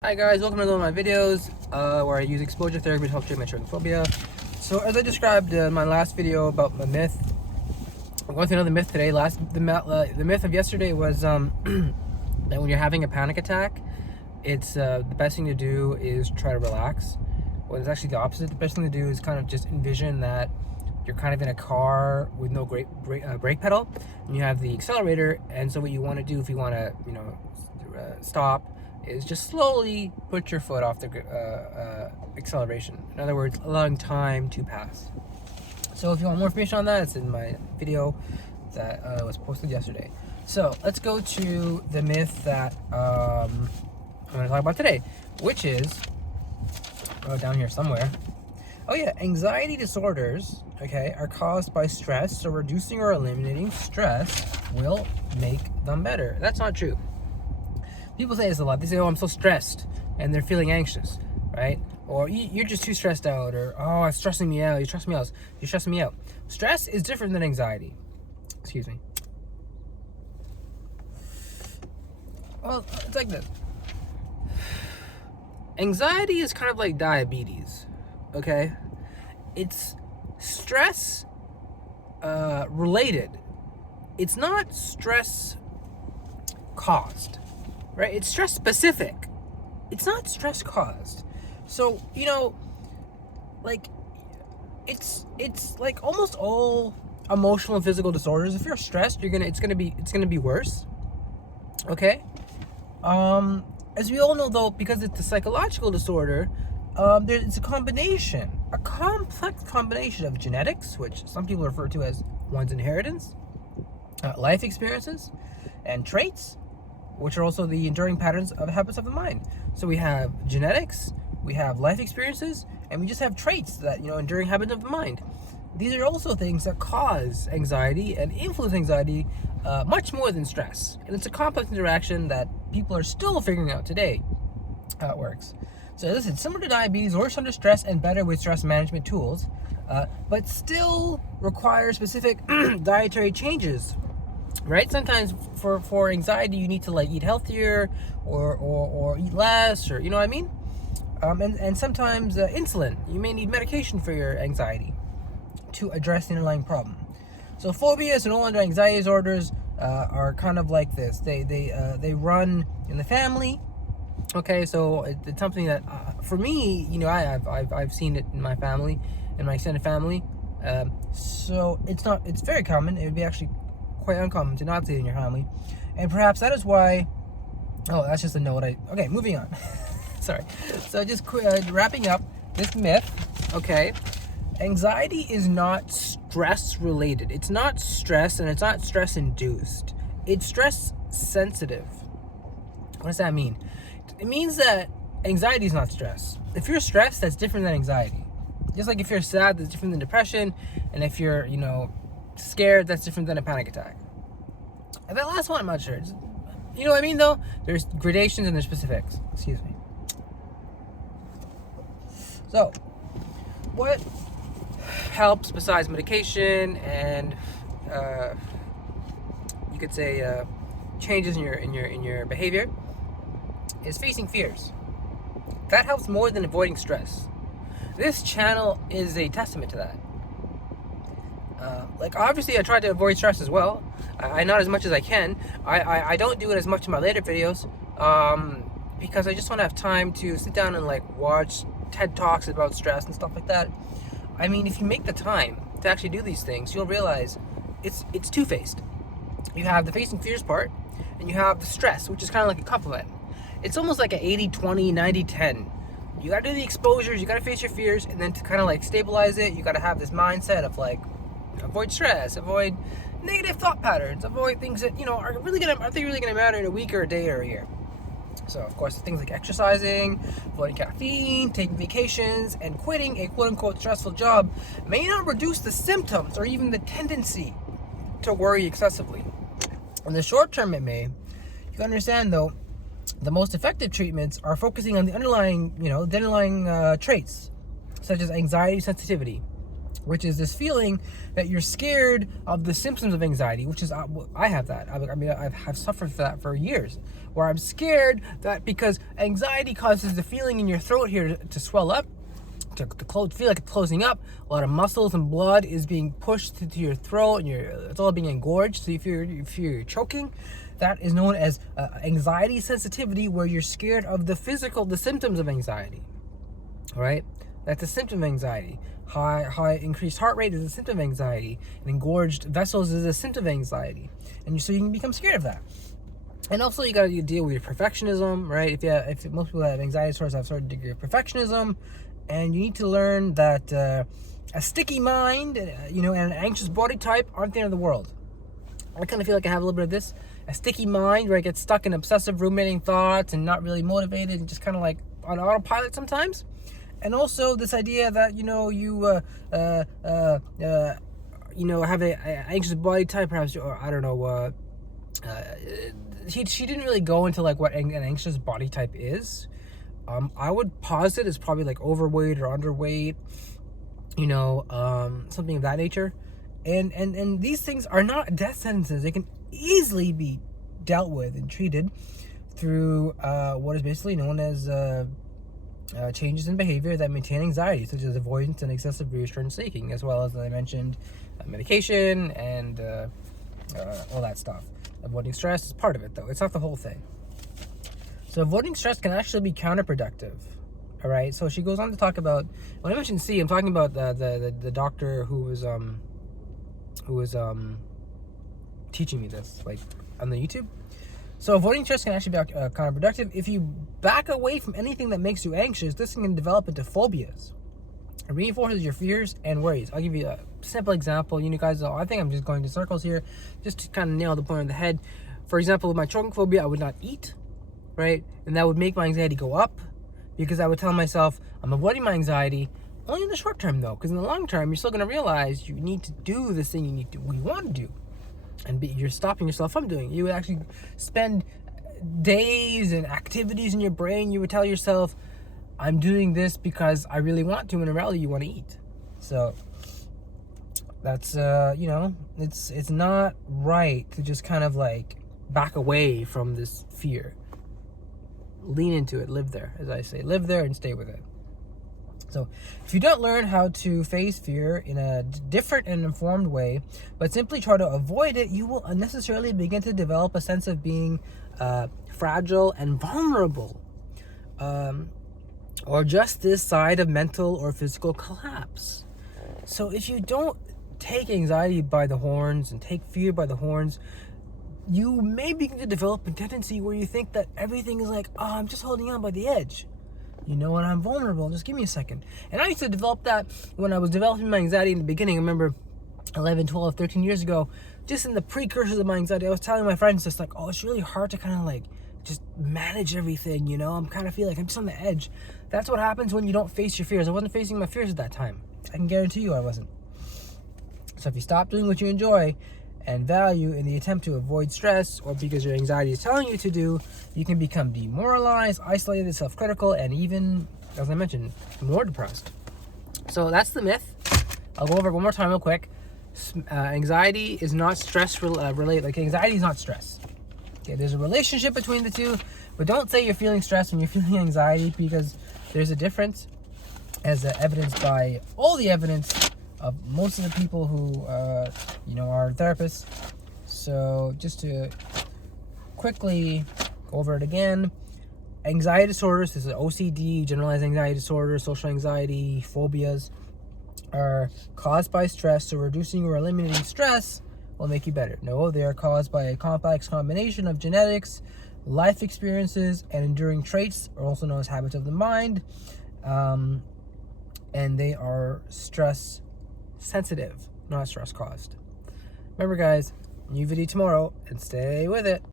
Hi guys, welcome to one of my videos where I use exposure therapy to help treat my phobia. So as I described in my last video about the myth, I'm going through another myth today. The myth of yesterday was that when you're having a panic attack, it's the best thing to do is try to relax. Well, it's actually the opposite. The best thing to do is kind of just envision that you're kind of in a car with no brake pedal, and you have the accelerator. And so what you want to do if you want to, stop, is just slowly put your foot off the acceleration. In other words, allowing time to pass. So if you want more information on that, it's in my video that was posted yesterday. So let's go to the myth that I'm going to talk about today, which is down here somewhere. Oh yeah, anxiety disorders, okay, are caused by stress, so reducing or eliminating stress will make them better. That's not true. People say this a lot. They say, oh, I'm so stressed, and they're feeling anxious, right? Or you're just too stressed out, or oh, it's stressing me out, you're stressing me out. Stress is different than anxiety. Excuse me. Well, it's like this. Anxiety is kind of like diabetes, okay? It's stress related. It's not stress caused, right? It's stress specific. It's not stress caused. So, like it's like almost all emotional and physical disorders. If you're stressed, it's gonna be worse. Okay? As we all know though, because it's a psychological disorder, it's a complex combination of genetics, which some people refer to as one's inheritance, life experiences, and traits, which are also the enduring patterns of habits of the mind. So we have genetics, we have life experiences, and we just have traits that, enduring habits of the mind. These are also things that cause anxiety and influence anxiety much more than stress. And it's a complex interaction that people are still figuring out today how it works. So listen, similar to diabetes, worse under stress and better with stress management tools, but still requires specific dietary changes. Right? Sometimes for anxiety, you need to eat healthier or eat less, or you know what I mean? And sometimes insulin. You may need medication for your anxiety to address the underlying problem. So phobias and all other anxiety disorders are kind of like this. They run in the family. Okay, so it's something that for me, I've seen it in my family, in my extended family. So it's very common. It would be actually quite uncommon to not see it in your family, and perhaps that is why. Oh, that's just a note. Okay, moving on. Sorry. So just wrapping up this myth. Okay, anxiety is not stress related. It's not stress, and it's not stress induced. It's stress sensitive. What does that mean? It means that anxiety is not stress. If you're stressed, that's different than anxiety. Just like if you're sad, that's different than depression, and if you're scared, that's different than a panic attack. And that last one, I'm not sure. You know what I mean, though? There's gradations and there's specifics. Excuse me. So, what helps besides medication and you could say changes in your behavior is facing fears. That helps more than avoiding stress. This channel is a testament to that. Obviously I try to avoid stress as well. I not as much as I can. I don't do it as much in my later videos because I just want to have time to sit down and watch TED Talks about stress and stuff like that. I mean, if you make the time to actually do these things, you'll realize it's two-faced. You have the facing fears part, and you have the stress, which is kind of like a complement. It's almost like an 80-20, 90-10. You gotta do the exposures, you gotta face your fears, and then to kind of stabilize it, you gotta have this mindset of avoid stress, avoid negative thought patterns, avoid things that are really gonna matter in a week or a day or a year. So of course things like exercising, avoiding caffeine, taking vacations, and quitting a quote-unquote stressful job may not reduce the symptoms or even the tendency to worry excessively. In the short term it may. You can understand though, the most effective treatments are focusing on the underlying traits, such as anxiety sensitivity, which is this feeling that you're scared of the symptoms of anxiety, which is, I have that. I mean, I've suffered for that for years, where I'm scared that because anxiety causes the feeling in your throat here to swell up, to feel like it's closing up. A lot of muscles and blood is being pushed to your throat, and it's all being engorged. So if you're choking, that is known as anxiety sensitivity, where you're scared of the symptoms of anxiety. All right, that's a symptom of anxiety. High increased heart rate is a symptom of anxiety, and engorged vessels is a symptom of anxiety, and so you can become scared of that. And also, you got to deal with your perfectionism, right? If most people that have anxiety disorders have a certain degree of perfectionism, and you need to learn that a sticky mind, and an anxious body type aren't the end of the world. I kind of feel like I have a little bit of this, a sticky mind where I get stuck in obsessive ruminating thoughts and not really motivated and just kind of like on autopilot sometimes. And also this idea that you have a anxious body type, perhaps, or I don't know. She didn't really go into like what an anxious body type is. I would posit as probably like overweight or underweight, something of that nature. And these things are not death sentences. They can easily be dealt with and treated through what is basically known as changes in behavior that maintain anxiety, such as avoidance and excessive reassurance seeking, as well as I mentioned, medication and all that stuff. Avoiding stress is part of it, though. It's not the whole thing. So avoiding stress can actually be counterproductive. All right. So she goes on to talk about, when I mentioned C, I'm talking about the doctor who was teaching me this, like on the YouTube. So avoiding stress can actually be counterproductive. If you back away from anything that makes you anxious, this can develop into phobias. It reinforces your fears and worries. I'll give you a simple example. You guys, I think I'm just going in circles here, just to kind of nail the point on the head. For example, with my choking phobia, I would not eat, right? And that would make my anxiety go up, because I would tell myself, I'm avoiding my anxiety, only in the short term though, because in the long term, you're still going to realize you need to do this thing you want to do. And you're stopping yourself from doing it. You would actually spend days and activities in your brain. You would tell yourself, I'm doing this because I really want to, and in reality you want to eat. So that's it's not right to just kind of like back away from this fear. Lean into it, live there, as I say. Live there and stay with it. So if you don't learn how to face fear in a different and informed way, but simply try to avoid it, you will unnecessarily begin to develop a sense of being fragile and vulnerable, or just this side of mental or physical collapse. So if you don't take anxiety by the horns and take fear by the horns, you may begin to develop a tendency where you think that everything is like, oh, I'm just holding on by the edge. And I'm vulnerable. Just give me a second. And I used to develop that when I was developing my anxiety in the beginning. I remember 11, 12, 13 years ago, just in the precursors of my anxiety, I was telling my friends just like, oh, it's really hard to kind of like just manage everything, I'm kind of feel like I'm just on the edge. That's what happens when you don't face your fears. I wasn't facing my fears at that time. I can guarantee you I wasn't. So if you stop doing what you enjoy and value in the attempt to avoid stress, or because your anxiety is telling you to do, you can become demoralized, isolated, self-critical, and even, as I mentioned, more depressed. So that's the myth. I'll go over it one more time real quick. Anxiety is not stress related. Like, anxiety is not stress. Okay, there's a relationship between the two, but don't say you're feeling stress when you're feeling anxiety, because there's a difference, as evidenced by all the evidence of most of the people who are therapists. So just to quickly go over it again, anxiety disorders, this is OCD, generalized anxiety disorder, social anxiety, phobias, are caused by stress. So reducing or eliminating stress will make you better. No, they are caused by a complex combination of genetics, life experiences, and enduring traits, also known as habits of the mind, and they are stress sensitive, not stress caused. Remember, guys, new video tomorrow, and stay with it.